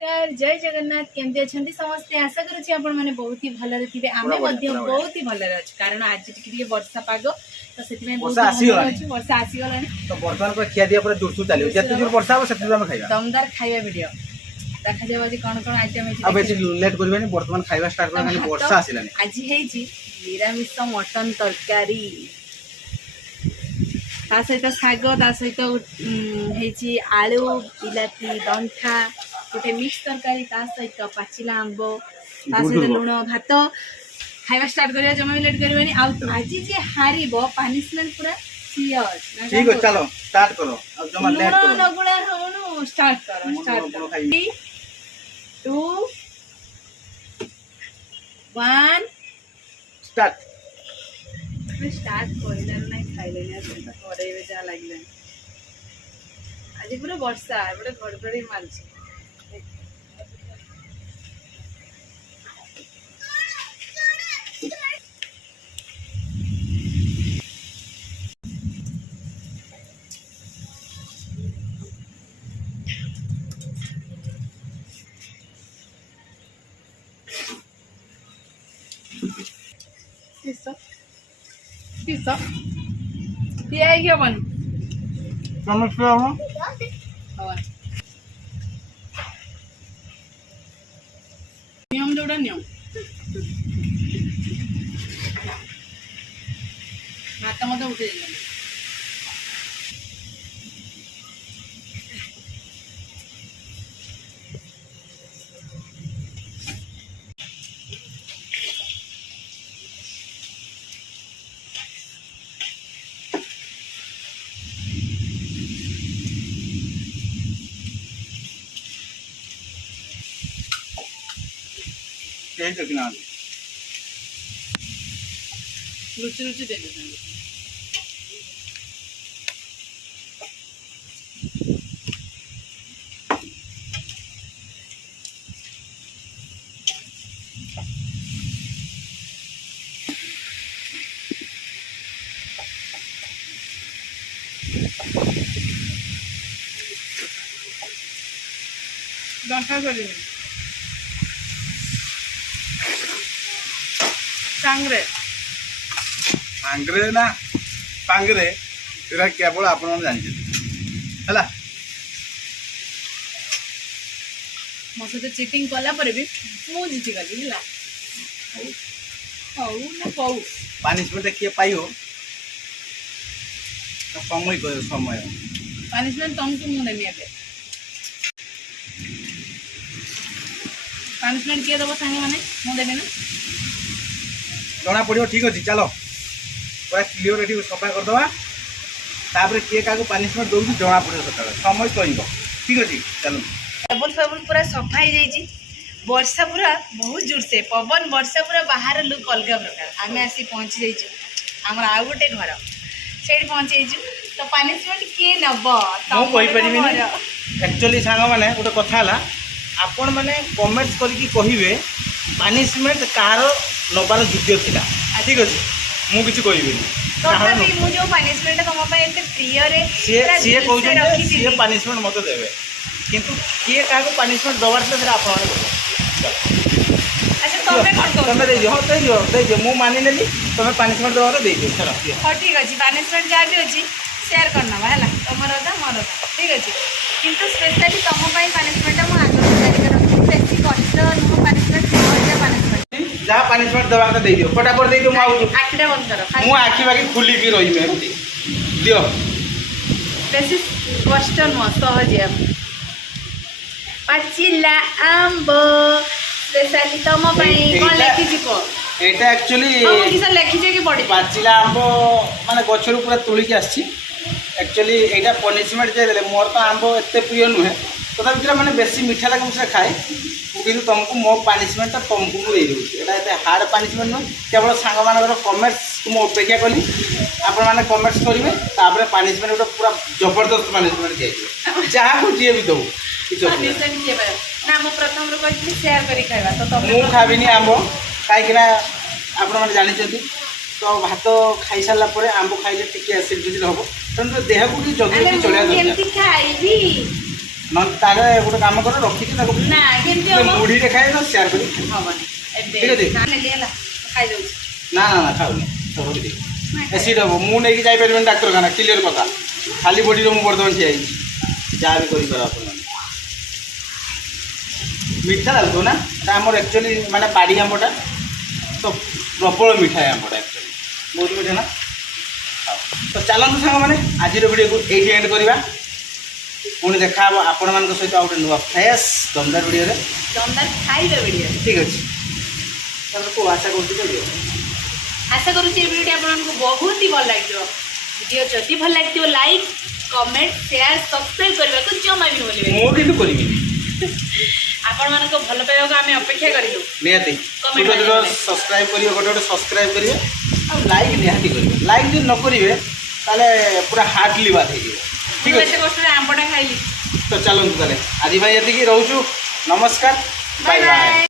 नमस्कार जय जगन्नाथ केमती अच्छा समस्ते आशा करुच्ची आपण मैंने बहुत ही भलरे थे आम बहुत ही भलरे अच्छे कारण आज टी वर्षा पाग तो से वर्षा आसीगला तो बर्तमान पर खिया दिया पर जोरसु चलियो जते जोर वर्षा हो सेते हम खाइबा दमदार खाइबा वीडियो देखा जाय आज कोन कोन आइटम है अब बेसी लेट करबेनी बर्तमान खाइबा स्टार्ट करबा खाली वर्षा आसिलानी आज हेची निरामिष मटन तरकारी ता सहित शाग ता सहित हेची आलू बिलाती दंठा गोटे मिक्स तरकारी ता सहित पाचिला आंब ता सहित लुण भात खाइबा स्टार्ट करिया जमा भी लेट करबेनी आ आज जे हारिबो पनिशमेंट पूरा सियर ठीक है चलो स्टार्ट करो अब जमा लेट करो नगुला होनो स्टार्ट करो 3 2 1 स्टार्ट करिला नै खाइले नै करे जा लागले आज पूरा वर्षा बड़े घड़घड़ी मारछ Isso. E aí, Giovanni? Vamos ver uma. नियम जोड़ा नियम भात मत उठे तेज रखना रुचि रुचि दे देंगे डंठा करेंगे सांगरे आंग्रे ना पांगरे एरा केवल आपण मन जानि हला मो से चीटिंग कला पर भी मु जीती गली हला औ ना पौ पनिशमेंट के पाइयो तो समय को समय पनिशमेंट तुमको मु देनी है पनिशमेंट किए दबो संगे माने मु देबे ना जना पड़ो ठीक अच्छे चलो पूरा क्लीयर ये सफा करदे तापर किए क्या पनिशमेंट दौर जना पड़ो सका समय कह ठीक अच्छे चलो टेबल फेबल पूरा सफा हो जाइए वर्षा पूरा बहुत जोर से पवन वर्षा पूरा बाहर लुक अलग प्रकार आम आसी पहुँची जाइए आम आउ गोटे घर से पहुँची तो पनिशमेंट किए नब एक्चुअली सांग मैंने गोटे कथा आपण मैंने कमेंट्स करके कहे पनिशमेंट कहार नबार योग्य थिला ठीक अच्छे मुझे कहबी तथापि मु जो पनिशमेंट तुम एते प्रिय रे सी कहते सी पनिशमेंट मत देवे किंतु किए क्या पनिशमेंट दबार थे आप अच्छा तमे दे दियो मु मानि नेली तुम पनिशमेंट दबार दे दियो चलो हां ठीक अछि पनिशमेंट जा भी अछि शेयर करना हैला तमर दा मोर ठीक अछि किंतु स्पेशली तुम पई पनिशमेंट मु आगे तैयारी कर बेसी कष्ट नो पनिशमेंट हो पनिशमेंट जहाँ पनिशमेंट दबा दे दियो फटाफट दे दियो आखिटा बंद करो मु आखि बाकी खुली की रही एमती दियो बेसी कष्ट नुह सहज पाचिला आंब स्पेशली तुम पई कोन लेखि जिवो एटा एक्चुअली हम किसा लेखि जे कि पड़ी पाचिला आंब माने गछरु पूरा तुली के आछि एक्चुअली एटा पनिशमेंट जे देले मोर तो आंब एते प्रिय नुहे तथा मैंने बेसी मीठा लगे मुझे खाए कि तुमको मो पनिशमेंट तुमको मुझे एट हार्ड पनिशमेंट नुह केवल सांग मान कमेंट्स मुझे अपेक्षा कली आपण मैंने कमेंट्स करेंगे तापर पनिशमेंट गोटे पूरा जबरदस्त पनिशमेंट दिए जहाँ को जी भी दो मुझे खाविनी आंब कहीं आपण मैंने जानते तो भात खाई सारा पर आंब खाइले टी एसिडिटी हम तेणु देह को जगह चलिया ନହେଲେ ତାହେଲେ ଗୋଟେ କାମ କର ରଖିକି ତାକୁ ନା କେମିତି ହବ ମୁଢ଼ିରେ ଖାଇ ନା ସେୟାର କରି ହବନି ଏବେ ଠିକ ଅଛି। ନେଲି ହେଲା ଖାଇଦଉଛି ନା ନା ନା ଖାଉନି ରଖିଦିଏ ଏସିଡ୍ ହବ ମୁଁ ନେଇକି ଯାଇପାରିବିନି ଡାକ୍ତରଖାନା କ୍ଲିୟର କଥା ଖାଲି ବଡ଼ିରେ ମୁଁ ବର୍ତ୍ତମାନ ଠିଆ ହେଇଛି ଯାହା ବି କରିପାର ଆପଣମାନେ ମିଠା ଲାଗୁଥିବ ନା ଏଟା ଆମର ଆକ୍ଚୁଆଲି ମାନେ ବାଡ଼ି ଆମ୍ବଟା ତ ପ୍ରବଳ ମିଠା ଏ ଆମ୍ବଟା ଆକ୍ଚୁଆଲି ବହୁତ ମିଠା ନା ହଉ ତ ଚାଲନ୍ତୁ ସାଙ୍ଗମାନେ ଆଜିର ଭିଡ଼ିଓକୁ ଏଇଠି ଏଣ୍ଡ କରିବା ପୁଣି ଦେଖା ହେବ ଆପଣମାନଙ୍କ ସହିତ ଆଉ ଗୋଟେ ନୂଆ ଫ୍ରେଶ୍ ଦମଦାର ଭିଡ଼ିଓରେ ଦମଦାର ଖାଇବା ଭିଡ଼ିଓ ଠିକ୍ ଅଛି ତାପରେ କେଉଁ ଆଶା କରୁଛି କହିଦିଅ ଆଶା କରୁଛି ଏ ଭିଡ଼ିଓଟି ଆପଣଙ୍କୁ ବହୁତ ହି ଭଲ ଲାଗିବ ଭିଡ଼ିଓ ଯଦି ଭଲ ଲାଗିଥିବ ଲାଇକ୍ କମେଣ୍ଟ ସେୟାର ସବସ୍କ୍ରାଇବ୍ କରିବାକୁ ଜମା ବି ଭୁଲିବେ ମୁଁ କିନ୍ତୁ କରିବିନି ଆପଣମାନଙ୍କ ଭଲ ପାଇବାକୁ ଆମେ ଅପେକ୍ଷା କରିବୁ ନିହାତି Comment ଛୋଟ ଛୋଟ ମାଧ୍ୟମରେ। ସବସ୍କ୍ରାଇବ୍ କରିବେ ଗୋଟେ ଗୋଟେ ସବସ୍କ୍ରାଇବ୍ କରିବେ ଆଉ ଲାଇକ୍ ନିହାତି କରିବେ ଲାଇକ୍ ଯଦି ନ କରିବେ ତାହେଲେ ପୁରା ହାର୍ଟଲି ବାଦ ହେଇଯିବ ଠିକ୍ ମୁଁ ଅଛି ଏତେ କଷ୍ଟରେ ଆମ୍ବଟା ଖାଇଲି ତ ଚାଲନ୍ତୁ ତାହେଲେ ଆଜି ପାଇଁ ଏତିକି ରହୁଛୁ ନମସ୍କାର ବାଏ ବାଏ ବାଏ ବାଏ